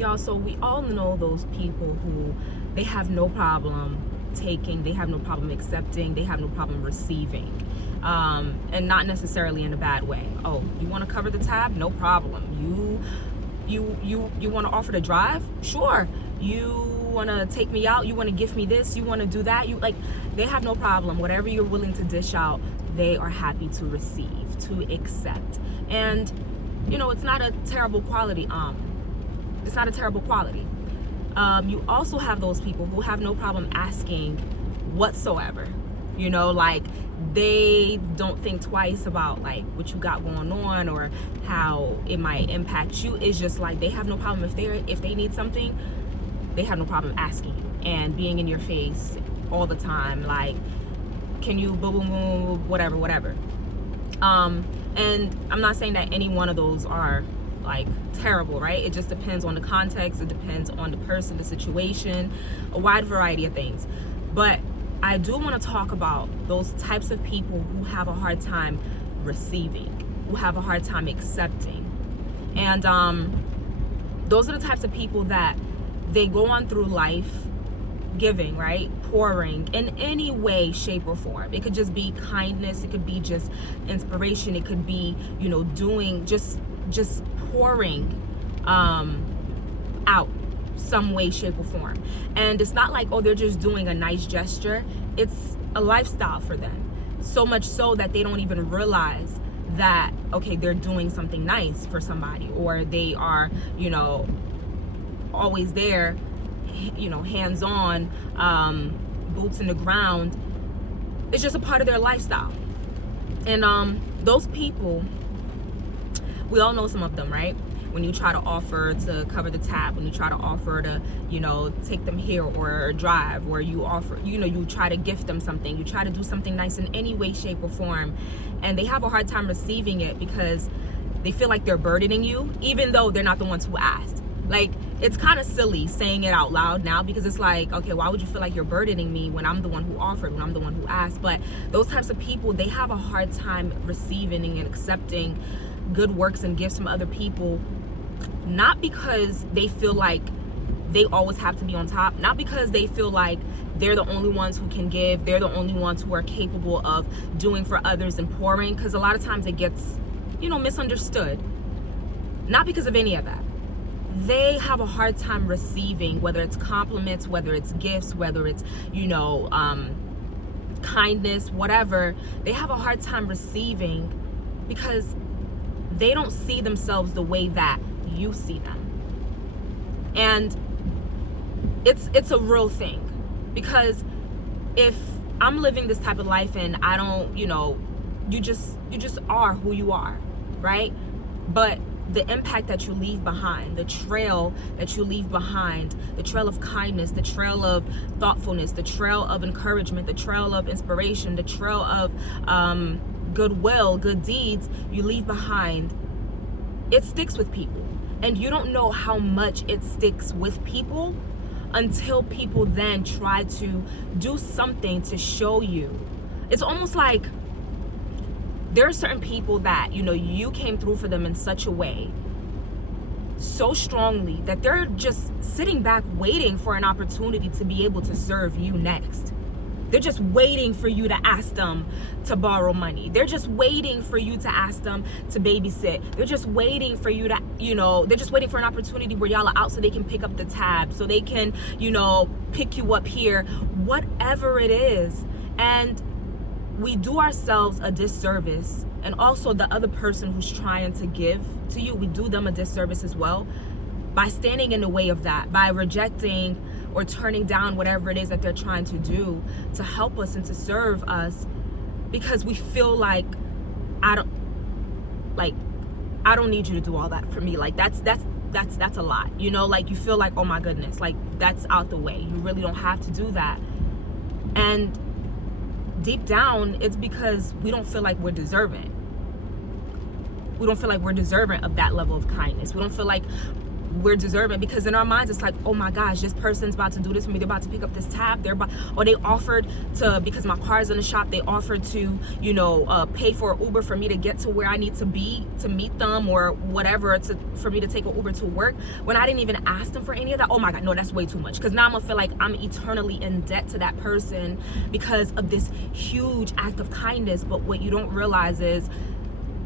Y'all, so we all know those people who they have no problem taking, they have no problem accepting, they have no problem receiving. And not necessarily in a bad way. Oh, you want to cover the tab? No problem. You want to offer to drive? Sure. You want to take me out? You want to gift me this? You want to do that? They have no problem. Whatever you're willing to dish out, they are happy to receive, to accept. And it's not a terrible quality. It's not a terrible quality. You also have those people who have no problem asking whatsoever. They don't think twice about what you got going on or how it might impact you. It's just they have no problem if they need something. They have no problem asking you and being in your face all the time. Can you boom boom boom whatever. And I'm not saying that any one of those are terrible, right? It just depends on the context. It depends on the person, the situation, a wide variety of things. But I do want to talk about those types of people who have a hard time receiving, who have a hard time accepting. And those are the types of people that they go on through life giving, right? Pouring in any way, shape, or form. It could just be kindness. It could be just inspiration. It could be, doing just pouring out some way, shape, or form. And it's not they're just doing a nice gesture. It's a lifestyle for them. So much so that they don't even realize that, okay, they're doing something nice for somebody, or they are, always there, hands on, boots in the ground. It's just a part of their lifestyle. And those people, we all know some of them, right? When you try to offer to cover the tab, when you try to offer to, take them here or drive, or you offer, you try to gift them something, you try to do something nice in any way, shape, or form, and they have a hard time receiving it because they feel like they're burdening you, even though they're not the ones who asked. It's kind of silly saying it out loud now, because it's okay, why would you feel like you're burdening me when I'm the one who offered, when I'm the one who asked? But those types of people, they have a hard time receiving and accepting good works and gifts from other people, not because they feel like they always have to be on top, not because they feel like they're the only ones who can give, they're the only ones who are capable of doing for others and pouring, because a lot of times it gets, misunderstood. Not because of any of that. They have a hard time receiving, whether it's compliments, whether it's gifts, whether it's, kindness, whatever. They have a hard time receiving because they don't see themselves the way that you see them. And it's a real thing, because if I'm living this type of life and I don't, you just are who you are, right? But the impact that you leave behind, the trail that you leave behind, the trail of kindness, the trail of thoughtfulness, the trail of encouragement, the trail of inspiration, the trail of goodwill, good deeds you leave behind, it sticks with people. And you don't know how much it sticks with people until people then try to do something to show you. It's almost like there are certain people that, you came through for them in such a way, so strongly, that they're just sitting back waiting for an opportunity to be able to serve you next. They're just waiting for you to ask them to borrow money. They're just waiting for you to ask them to babysit. They're just waiting for you to, they're just waiting for an opportunity where y'all are out so they can pick up the tab, so they can, pick you up here, whatever it is. And we do ourselves a disservice, and also the other person who's trying to give to you, we do them a disservice as well by standing in the way of that, by rejecting or turning down whatever it is that they're trying to do to help us and to serve us, because we feel like I don't need you to do all that for me. That's a lot, you feel like, oh my goodness, that's out the way. You really don't have to do that. And deep down, it's because we don't feel like we're deserving. We don't feel like we're deserving of that level of kindness. We don't feel like we're deserving, because in our minds it's like, oh my gosh, this person's about to do this for me, they're about to pick up this tab, or they offered to, because my car is in the shop, they offered to, you know, pay for an Uber for me to get to where I need to be to meet them, or whatever, for me to take an Uber to work, when I didn't even ask them for any of that. Oh my God, no, that's way too much, because now I'm gonna feel like I'm eternally in debt to that person because of this huge act of kindness. But what you don't realize is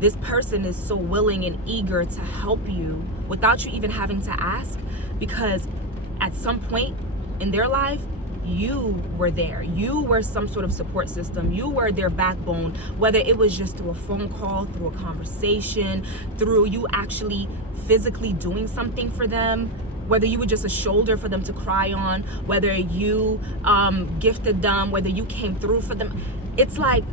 this person is so willing and eager to help you without you even having to ask, because at some point in their life, you were there. You were some sort of support system. You were their backbone, whether it was just through a phone call, through a conversation, through you actually physically doing something for them, whether you were just a shoulder for them to cry on, whether you gifted them, whether you came through for them. It's like,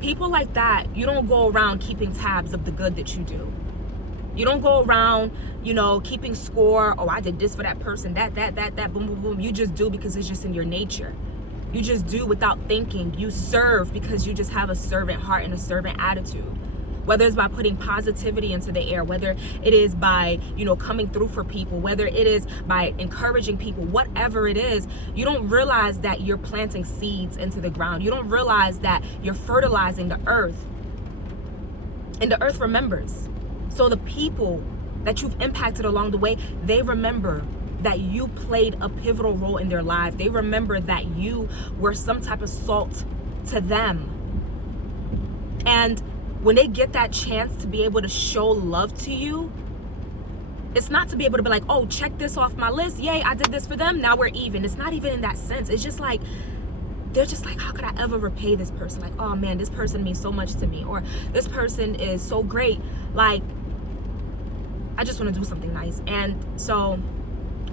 people like that, you don't go around keeping tabs of the good that you do. You don't go around, you know, keeping score. Oh, I did this for that person, that, boom, boom, boom. You just do because it's just in your nature. You just do without thinking. You serve because you just have a servant heart and a servant attitude. Whether it's by putting positivity into the air, whether it is by, you know, coming through for people, whether it is by encouraging people, whatever it is, you don't realize that you're planting seeds into the ground. You don't realize that you're fertilizing the earth. And the earth remembers. So the people that you've impacted along the way, they remember that you played a pivotal role in their life. They remember that you were some type of salt to them. And when they get that chance to be able to show love to you, it's not to be able to be like, oh, check this off my list. Yay, I did this for them. Now we're even. It's not even in that sense. It's just like, they're just like, how could I ever repay this person? Like, oh man, this person means so much to me. Or this person is so great. Like, I just want to do something nice. And so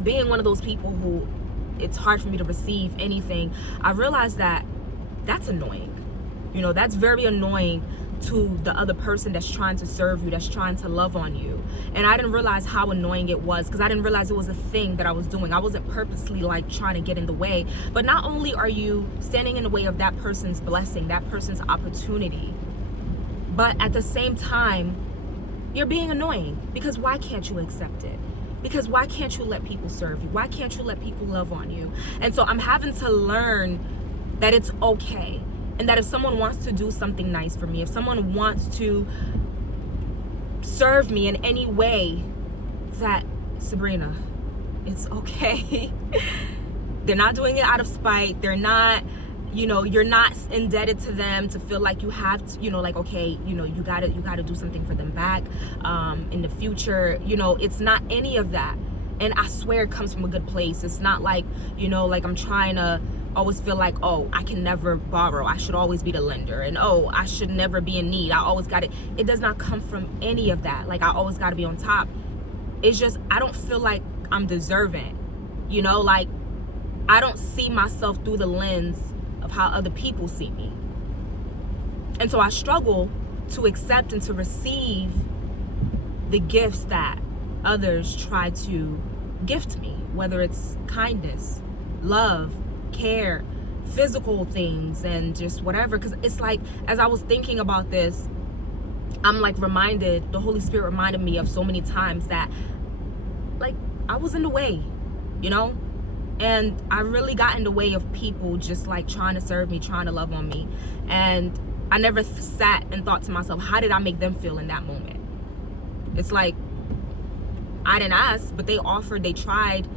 being one of those people who it's hard for me to receive anything, I realized that that's annoying. You know, that's very annoying to the other person that's trying to serve you, that's trying to love on you. And I didn't realize how annoying it was, because I didn't realize it was a thing that I was doing. I wasn't purposely like trying to get in the way. But not only are you standing in the way of that person's blessing, that person's opportunity, but at the same time, you're being annoying, because why can't you accept it? Because why can't you let people serve you? Why can't you let people love on you? And so I'm having to learn that it's okay. And that if someone wants to do something nice for me, if someone wants to serve me in any way, that, Sabrina, it's okay. They're not doing it out of spite. They're not, you know, you're not indebted to them to feel like you have to, you know, like, okay, you know, you gotta do something for them back in the future. You know, it's not any of that. And I swear it comes from a good place. It's not like, you know, like I'm trying to always feel like, oh, I can never borrow. I should always be the lender. And oh, I should never be in need. I always got it. It does not come from any of that. Like, I always got to be on top. It's just, I don't feel like I'm deserving. You know, like, I don't see myself through the lens of how other people see me. And so I struggle to accept and to receive the gifts that others try to gift me, whether it's kindness, love, care, physical things, and just whatever. Because it's like, as I was thinking about this, I'm like reminded, the Holy Spirit reminded me of so many times that like I was in the way, you know, and I really got in the way of people just like trying to serve me, trying to love on me. And I never sat and thought to myself, how did I make them feel in that moment? It's like, I didn't ask, but they offered, they tried,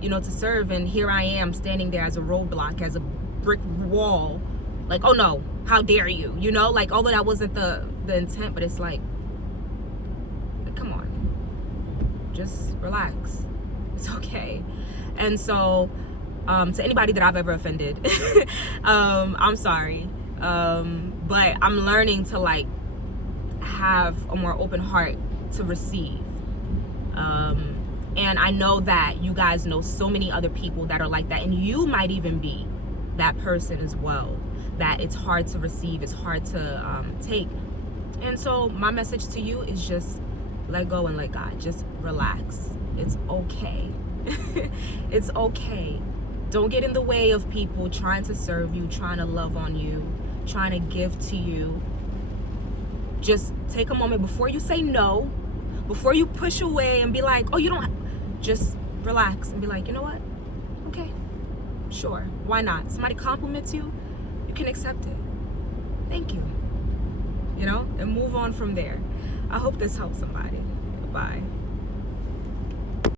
you know, to serve, and here I am standing there as a roadblock, as a brick wall, like, oh no, how dare you, you know, like, although that wasn't the intent, but it's like, come on, just relax, it's okay. And so to anybody that I've ever offended, I'm sorry, but I'm learning to like have a more open heart to receive. And I know that you guys know so many other people that are like that, and you might even be that person as well, that it's hard to receive, it's hard to take. And so my message to you is just let go and let God. Just relax. It's okay. It's okay. Don't get in the way of people trying to serve you, trying to love on you, trying to give to you. Just take a moment before you say no. Before you push away and be like, oh, you don't, just relax and be like, you know what? Okay, sure, why not? Somebody compliments you, you can accept it. Thank you. You know, and move on from there. I hope this helps somebody. Bye.